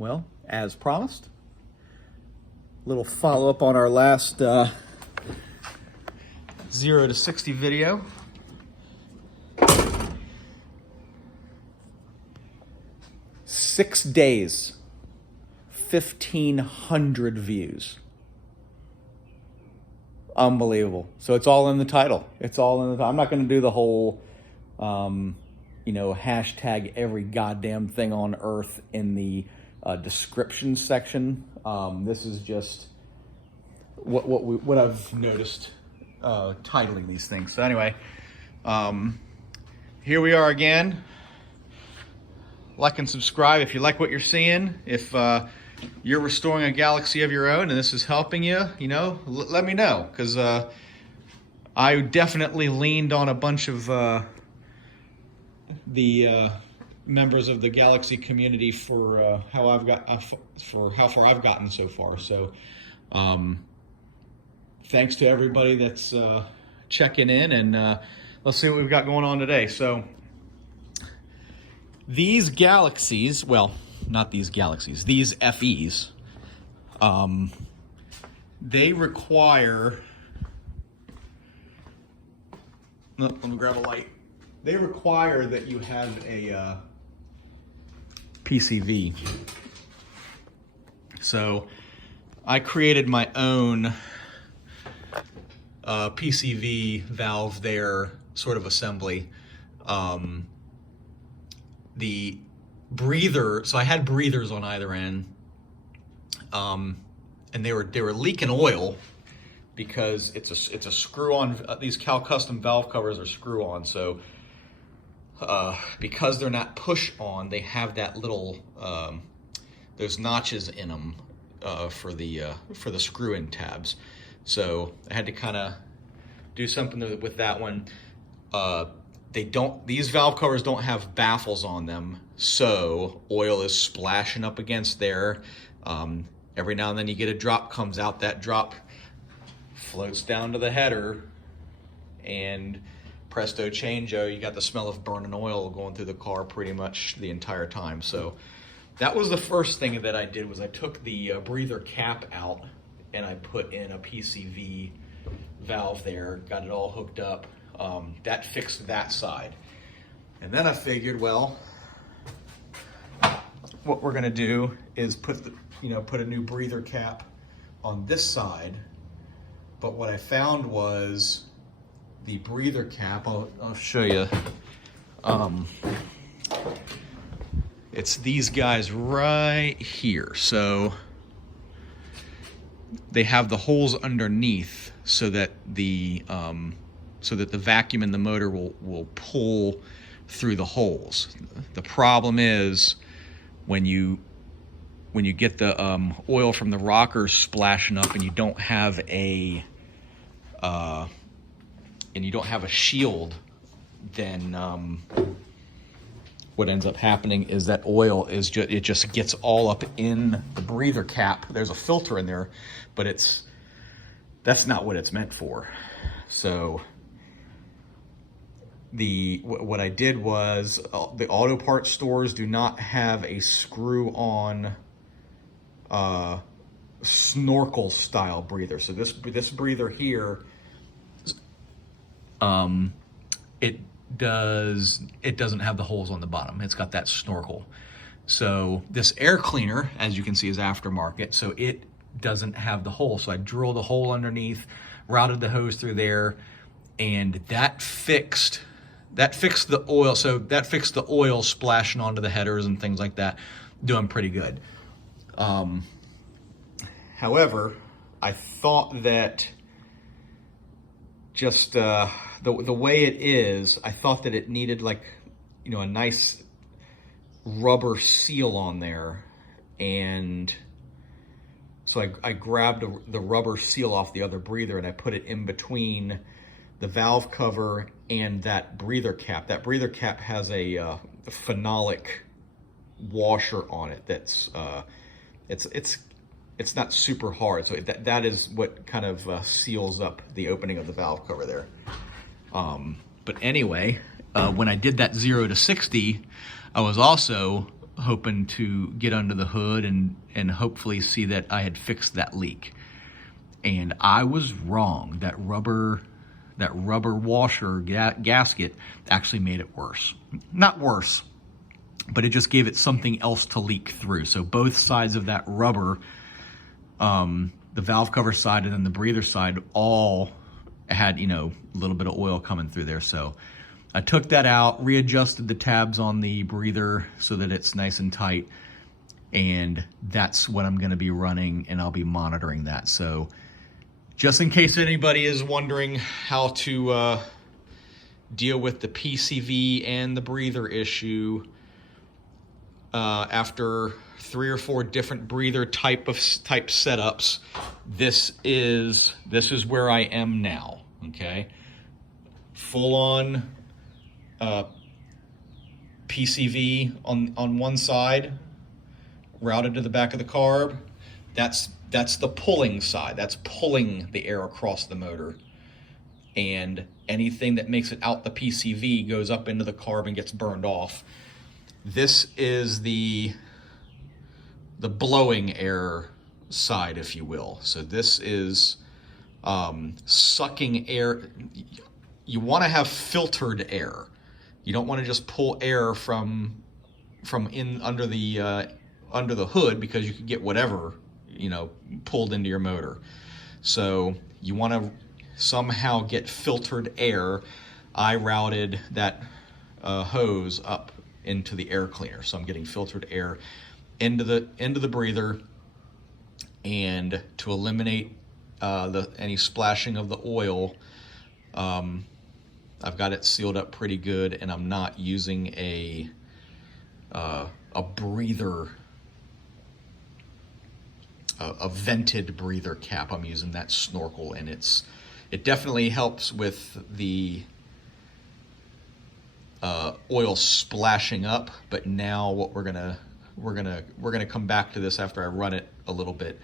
Well, as promised, little follow-up on our last 0 to 60 video. Six days, 1,500 views. Unbelievable. So it's all in the title. It's all in the. I'm not going to do the whole, hashtag every goddamn thing on earth in the description section. This is just what I've noticed titling these things. So anyway, here we are again. Like and subscribe if you like what you're seeing. If you're restoring a Galaxie of your own and this is helping you, let me know, because I definitely leaned on a bunch of the members of the Galaxie community for how far I've gotten so far. So thanks to everybody that's checking in, and let's see what we've got going on today. So these Galaxies, well, not these Galaxies, these FEs, they require, let me grab a light. They require that you have a PCV. So I created my own PCV valve there, sort of assembly. The breather, so I had breathers on either end, and they were leaking oil because it's a screw-on. These Cal Custom valve covers are screw-on, so because they're not push-on, they have that little those notches in them for the screw-in tabs. So I had to kind of do something with that one. These valve covers don't have baffles on them, so oil is splashing up against there. Every now and then you get a drop comes out, that drop floats down to the header, and presto changeo, you got the smell of burning oil going through the car pretty much the entire time. So that was the first thing that I did, was I took the breather cap out and I put in a PCV valve there, got it all hooked up. That fixed that side. And then I figured, well, what we're gonna do is put a new breather cap on this side. But what I found was the breather cap, I'll show you. It's these guys right here. So they have the holes underneath so that the vacuum in the motor will pull through the holes. The problem is when you get the oil from the rockers splashing up and you don't have a shield, then what ends up happening is that oil just gets all up in the breather cap. There's a filter in there, but that's not what it's meant for. So what I did was, the auto parts stores do not have a screw-on snorkel style breather. So this breather here, it doesn't have the holes on the bottom. It's got that snorkel. So this air cleaner, as you can see, is aftermarket, so it doesn't have the hole. So I drilled a hole underneath, routed the hose through there, and that fixed the oil. So that fixed the oil splashing onto the headers and things like that, doing pretty good. However, I thought that just the way it is, I thought that it needed a nice rubber seal on there. And so I grabbed the rubber seal off the other breather and I put it in between the valve cover and that breather cap. That breather cap has a phenolic washer on it that's it's not super hard, so that is what kind of seals up the opening of the valve cover there. But anyway, when I did that 0 to 60, I was also hoping to get under the hood and hopefully see that I had fixed that leak. And I was wrong. That rubber washer gasket actually made it worse. Not worse, but it just gave it something else to leak through. So both sides of that rubber, the valve cover side and then the breather side, all had, you know, a little bit of oil coming through there. So I took that out, readjusted the tabs on the breather so that it's nice and tight. And that's what I'm gonna be running, and I'll be monitoring that. So just in case anybody is wondering how to deal with the PCV and the breather issue, after 3 or 4 different breather type setups, this is where I am now. Okay, full on PCV on one side, routed to the back of the carb. That's the pulling side. That's pulling the air across the motor. And anything that makes it out the PCV goes up into the carb and gets burned off. This is the blowing air side, if you will. So this is sucking air. You want to have filtered air. You don't want to just pull air from in under the hood, because you could get whatever, you know, pulled into your motor. So you want to somehow get filtered air. I routed that hose up into the air cleaner, so I'm getting filtered air into the breather, and to eliminate any splashing of the oil, I've got it sealed up pretty good, and I'm not using a breather, a vented breather cap. I'm using that snorkel, and it definitely helps with the oil splashing up. But now what we're gonna come back to this after I run it a little bit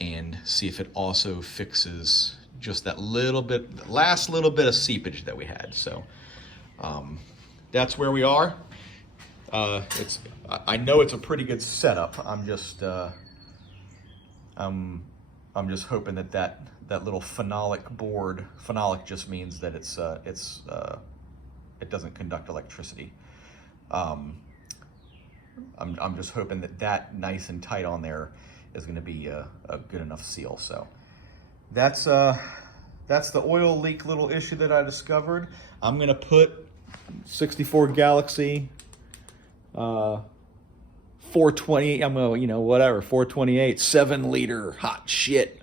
and see if it also fixes just that little bit, the last little bit of seepage that we had. So that's where we are. I know it's a pretty good setup. I'm just hoping that little phenolic board, phenolic just means that it doesn't conduct electricity. I'm just hoping that nice and tight on there is going to be a good enough seal. So that's the oil leak little issue that I discovered. I'm going to put 64 Galaxie 420, I'm gonna, you know, whatever, 428, 7-liter hot shit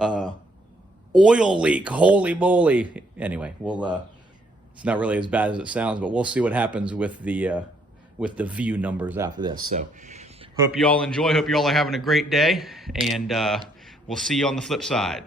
oil leak, holy moly. Anyway, we'll it's not really as bad as it sounds, but we'll see what happens with the view numbers after this. So hope you all enjoy, hope you all are having a great day, and we'll see you on the flip side.